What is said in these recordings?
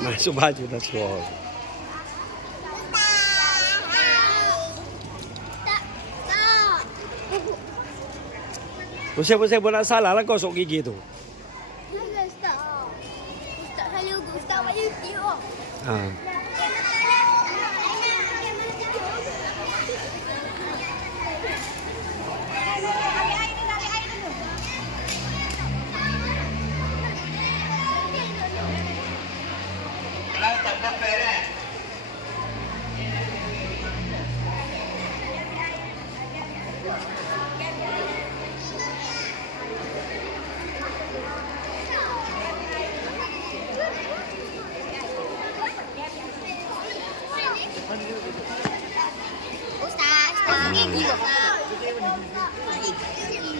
Masuk baju dah seluar. Pusing-pusing pun nak salah lah gosok gigi tu. Ha. Ustaz, いい感じに。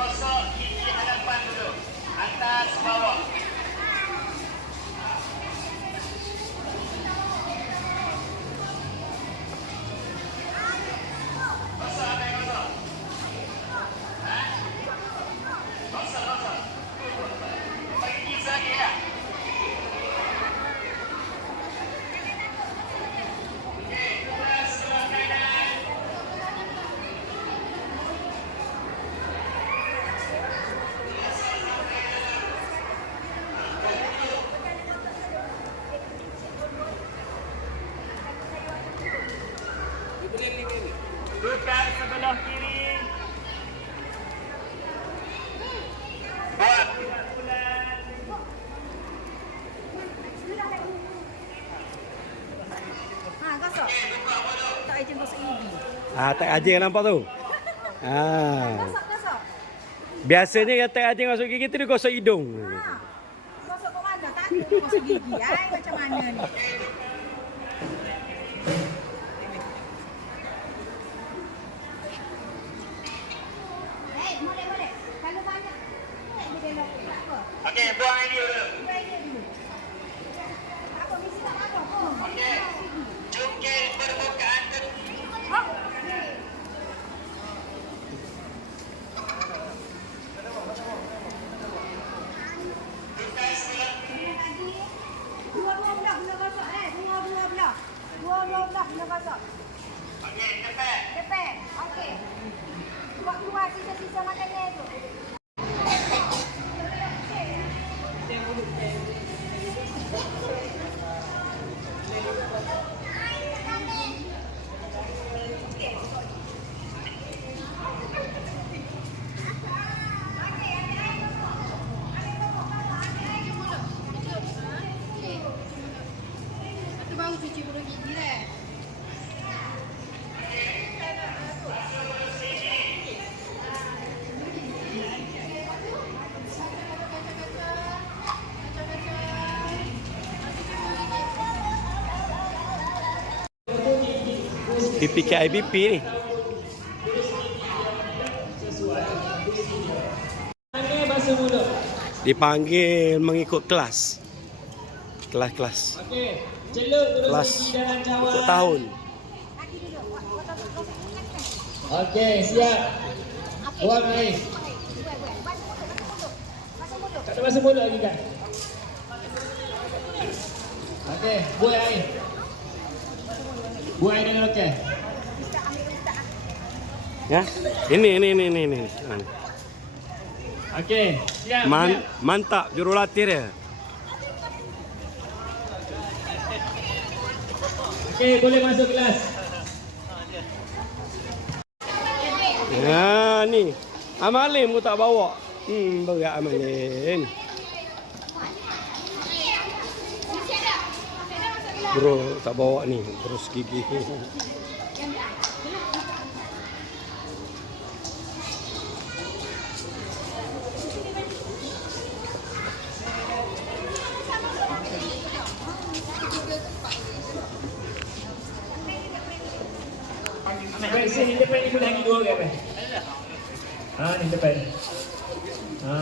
gosok gigi hadapan dulu. Atas bawah Gosok apa yang gosok? Ha? Gosok, gosok Bagi gigi lagi ya Okey, kelas sebelah kanan Bukan sebelah kiri. Buat. Ha, gosok. Tak izin gosok gigi. Ah, tak ajing nampak tu. Ah. Biasanya yang tak ajing masuk gigi tu dia gosok hidung. Ha. Gosok ke mana? Tak ada gosok gigi. Ai, macam mana ni? Eh, boleh, boleh. Kalau banyak, eh, dia belok. Tak apa. Okey, buang ini dulu. Buat idea dulu. Tak apa, mesti tak apa pun. Okey. Cungkil permukaan tepi. Oh. Bukan sebelah Ini lagi. Dua-dua belah kena gosok eh. Dua-dua belah. Dua-dua belah kena gosok. Okey, depan. Depan. Okey. Buat keluar sisa-sisa makanan tu. Itu baru cuci bulu gigi lah. PPKIBP ni. Dipanggil mengikut kelas. Kelas-kelas. Kelas untuk tahun. Okey, siap. Buat mulut. Tak ada masa mulut lagi kan? Okey, buat air. Buat air dengan okey. Ya. Ini ini ini ini ini. Okey, siap. Man, siap. mantap jurulatih dia. Okey, boleh masuk kelas. Ha ni. Amalim aku tak bawa. Hmm, berat Amalim. Bro tak bawa ni, terus gigi. Baik, sini depan dua orang. Baik. Ha, ni depan. Ha.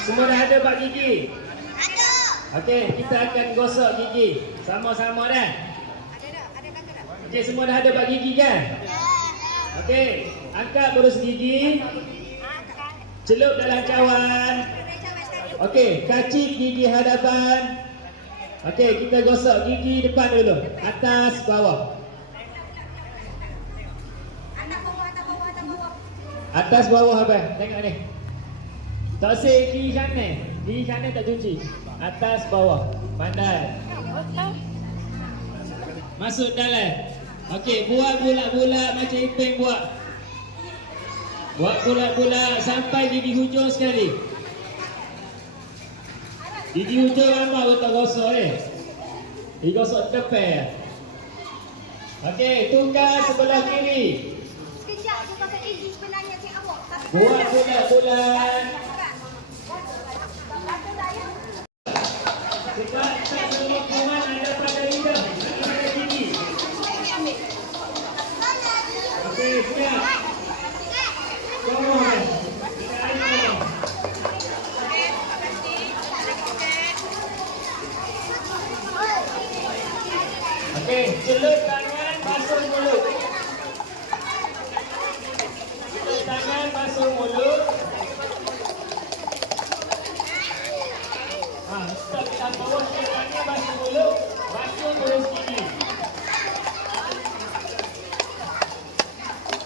Semua dah ada bak gigi? Ada. Okey, kita akan gosok gigi. Sama-sama dah. Okey, semua dah ada bak gigi kan? Okey, angkat berus gigi. Celup dalam cawan. Okey, kacik gigi hadapan. Okey, kita gosok gigi depan dulu. Atas, bawah. Atas bawah, apa? Tengok ni. Tak say kiri kanan. Kiri kanan tak cuci. Atas, bawah. Pandai. Masuk dalam. Okey, buat bulat-bulat macam iping buat. Buat bulat-bulat sampai gigi hujung sekali. Gigi hujung lama aku tak gosok eh. Gigi gosok depan. Okey, tukar sebelah kiri. Sekejap, dia pakai gigi sebenarnya cik awak. Buat bulat-bulat. Dekat tak semua kuman ada pada lidah. Ada pada gigi. Okey, siap. Come on. Kita ayo. Okey, celup tangan, basuh mulut. Celup tangan, basuh mulut. Ha, stop tak bawah celup tangan, basuh mulut. Basuh terus gigi.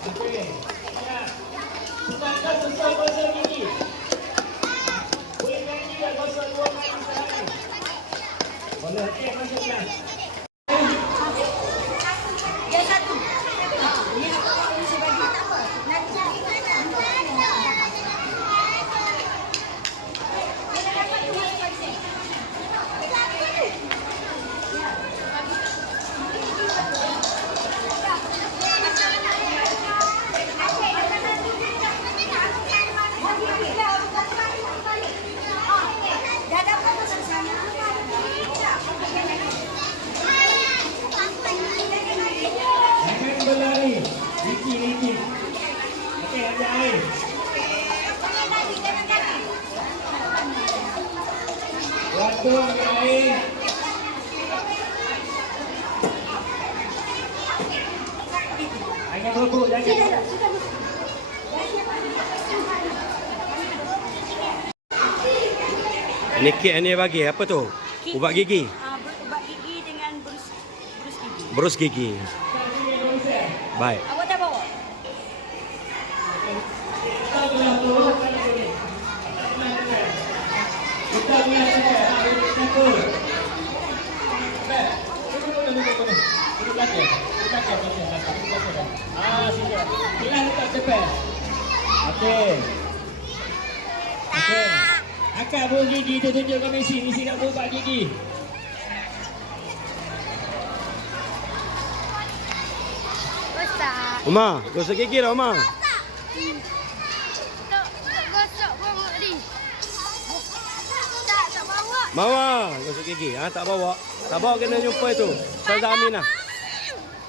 Okey, siap. Silakan susah basuh gigi. Boleh janji tak gosok dua kali sehari? Boleh, okey, masuk kelas. Dia satu. Ha, ni aku mesti bagi tak apa. Nanti cari mana? Dia dapat tu masuk bagi saya. Dah dapat masuk sana. Jangan berlari. Liti, liti. Jangan berebut, jangan. Ni bagi apa tu? Ubat gigi. Ah, ubat gigi dengan brus brus gigi. Berus gigi. Baik. Awak dah bawa? Kita belah tu, kita boleh. Kita punya kita, ha, duduk campur. Baik. Duduk, duduk, duduk, duduk. Duduk belakang. Duduk belakang, belakang, belakang. Duduk belakang. Ah, sini. Kelas letak Okey. Okey. Akak buah gigi tu tunjuk kat Messi. Messi nak buah gigi. Gosok pun ni. Tak, tak bawa. Bawa gosok gigi. Ha, tak bawa. Tak bawa kena jumpa itu. Ustazah Aminah.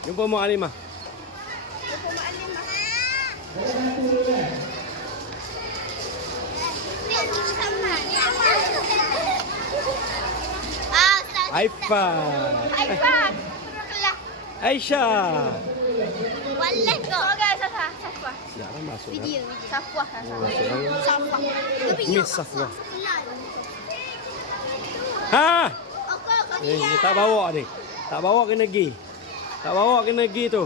Jumpa Mak Alimah. Jumpa Mak Alimah. Ah. Kelas. Aisyah. Wallah kau. Okey, Safwa. Masuk. Video. Safwa. Safwa. Safwa. Miss Safwa. Ha! Kau Eh, ni tak bawa ni. Tak bawa kena pergi. Tak bawa kena pergi tu.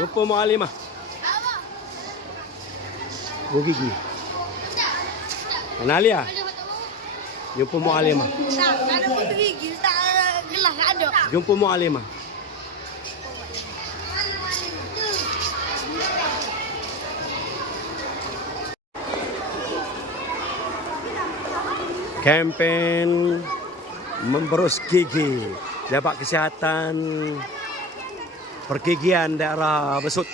Jumpa Mak Alimah. Bu gigi. Kenal ya? Jumpa Mak Alimah. Tak, tak ada gigi. Tak ada gelas. Tak ada. Jumpa Mak Alimah. Kempen memberus gigi Jabat Kesihatan Pergigian daerah Besut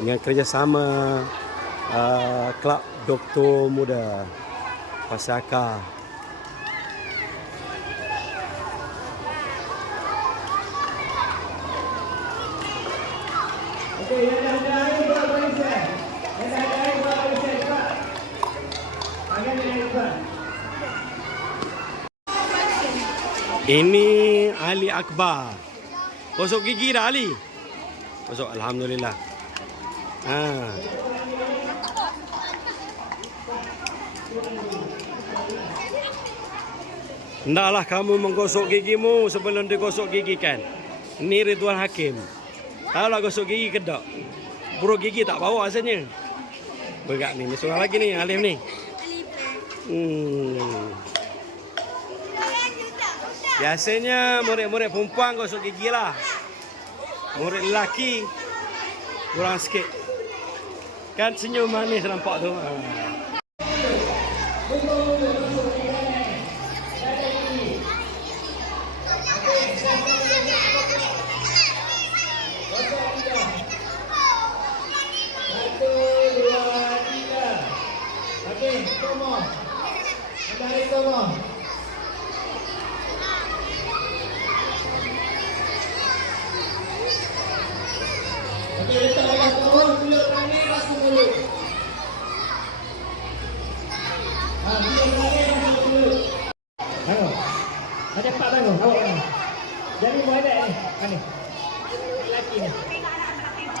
dengan kerjasama uh, Kelab Doktor Muda Pasaka Okey, yang dah ada air buat barisan. Yang dah ada air buat barisan cepat. Tangan dia naik. Ini Ali Akbar. Gosok gigi dah Ali. Gosok alhamdulillah. Ha. Hendaklah kamu menggosok gigimu sebelum digosok gigi kan. Ini Ridwan Hakim. Tahulah gosok gigi ke tak? Buruk gigi tak bawa asalnya. Berat ni. Ni seorang lagi ni, Alif ni. Hmm. Biasanya murid-murid perempuan gosok gigi lah. Murid lelaki kurang sikit. Kan senyum manis nampak tu. Ha.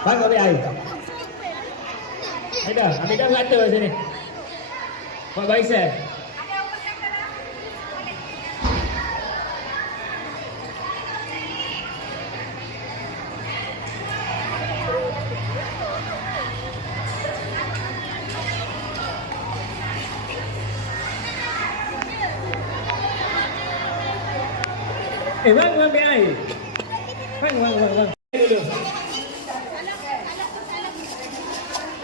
Bangun ambil air. Aida, ambil dah rata kat sini. Buat barisan. Eh, bang, bang, ambil air. Bang, bang, bang, bang. Dulu.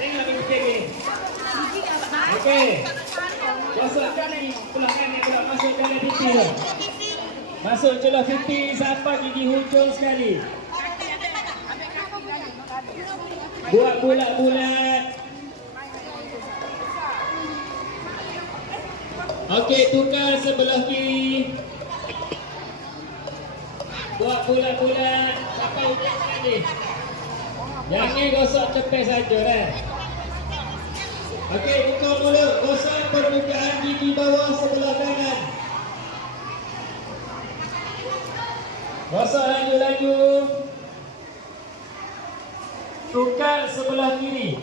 Tengok ambil sikit ni. Okey. Masukkan ni. Pulangkan ni. Masuk dalam pipi tu. Masuk celah pipi sampai gigi hujung sekali. Buat bulat-bulat. Okey, tukar sebelah kiri. Buat bulat-bulat sampai hujung sekali. Jangan gosok tepi saja eh. Okey, buka mulut. Gosok permukaan gigi bawah sebelah kanan. Gosok laju-laju. Tukar sebelah kiri.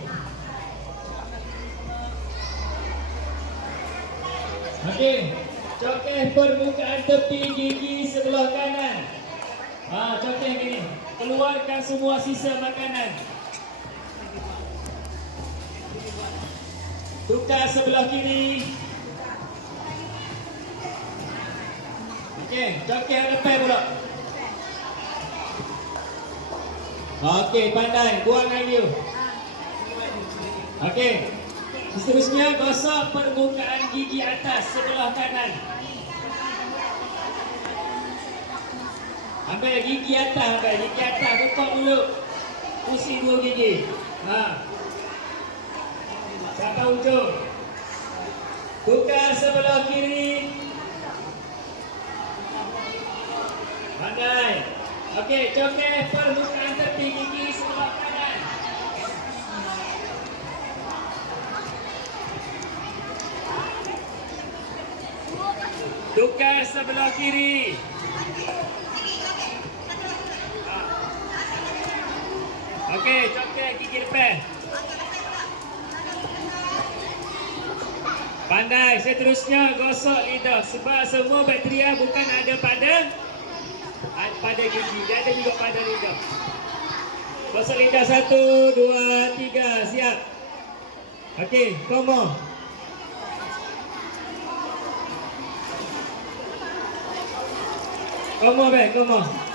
Okey, cokeh permukaan tepi gigi sebelah kanan. Ha, cokeh gini. Keluarkan semua sisa makanan. Tukar sebelah kiri. Okey, cokeh depan pula. Okey, pandai. Buang air you. Okey. Seterusnya gosok permukaan gigi atas sebelah kanan. Ambil gigi atas, ambil gigi atas. Buka dulu. Pusing dua gigi. Ha. Sampai ujung. Tukar sebelah kiri. Pandai. Okey, cokeh permukaan tepi gigi sebelah kanan. Tukar sebelah kiri. Okey, cokeh gigi depan. Pandai, seterusnya gosok lidah sebab semua bakteria bukan ada pada pada gigi. Ada juga pada lidah. Gosok lidah satu, dua, tiga. Siap. Okey, komo. Komo, Ben, komo.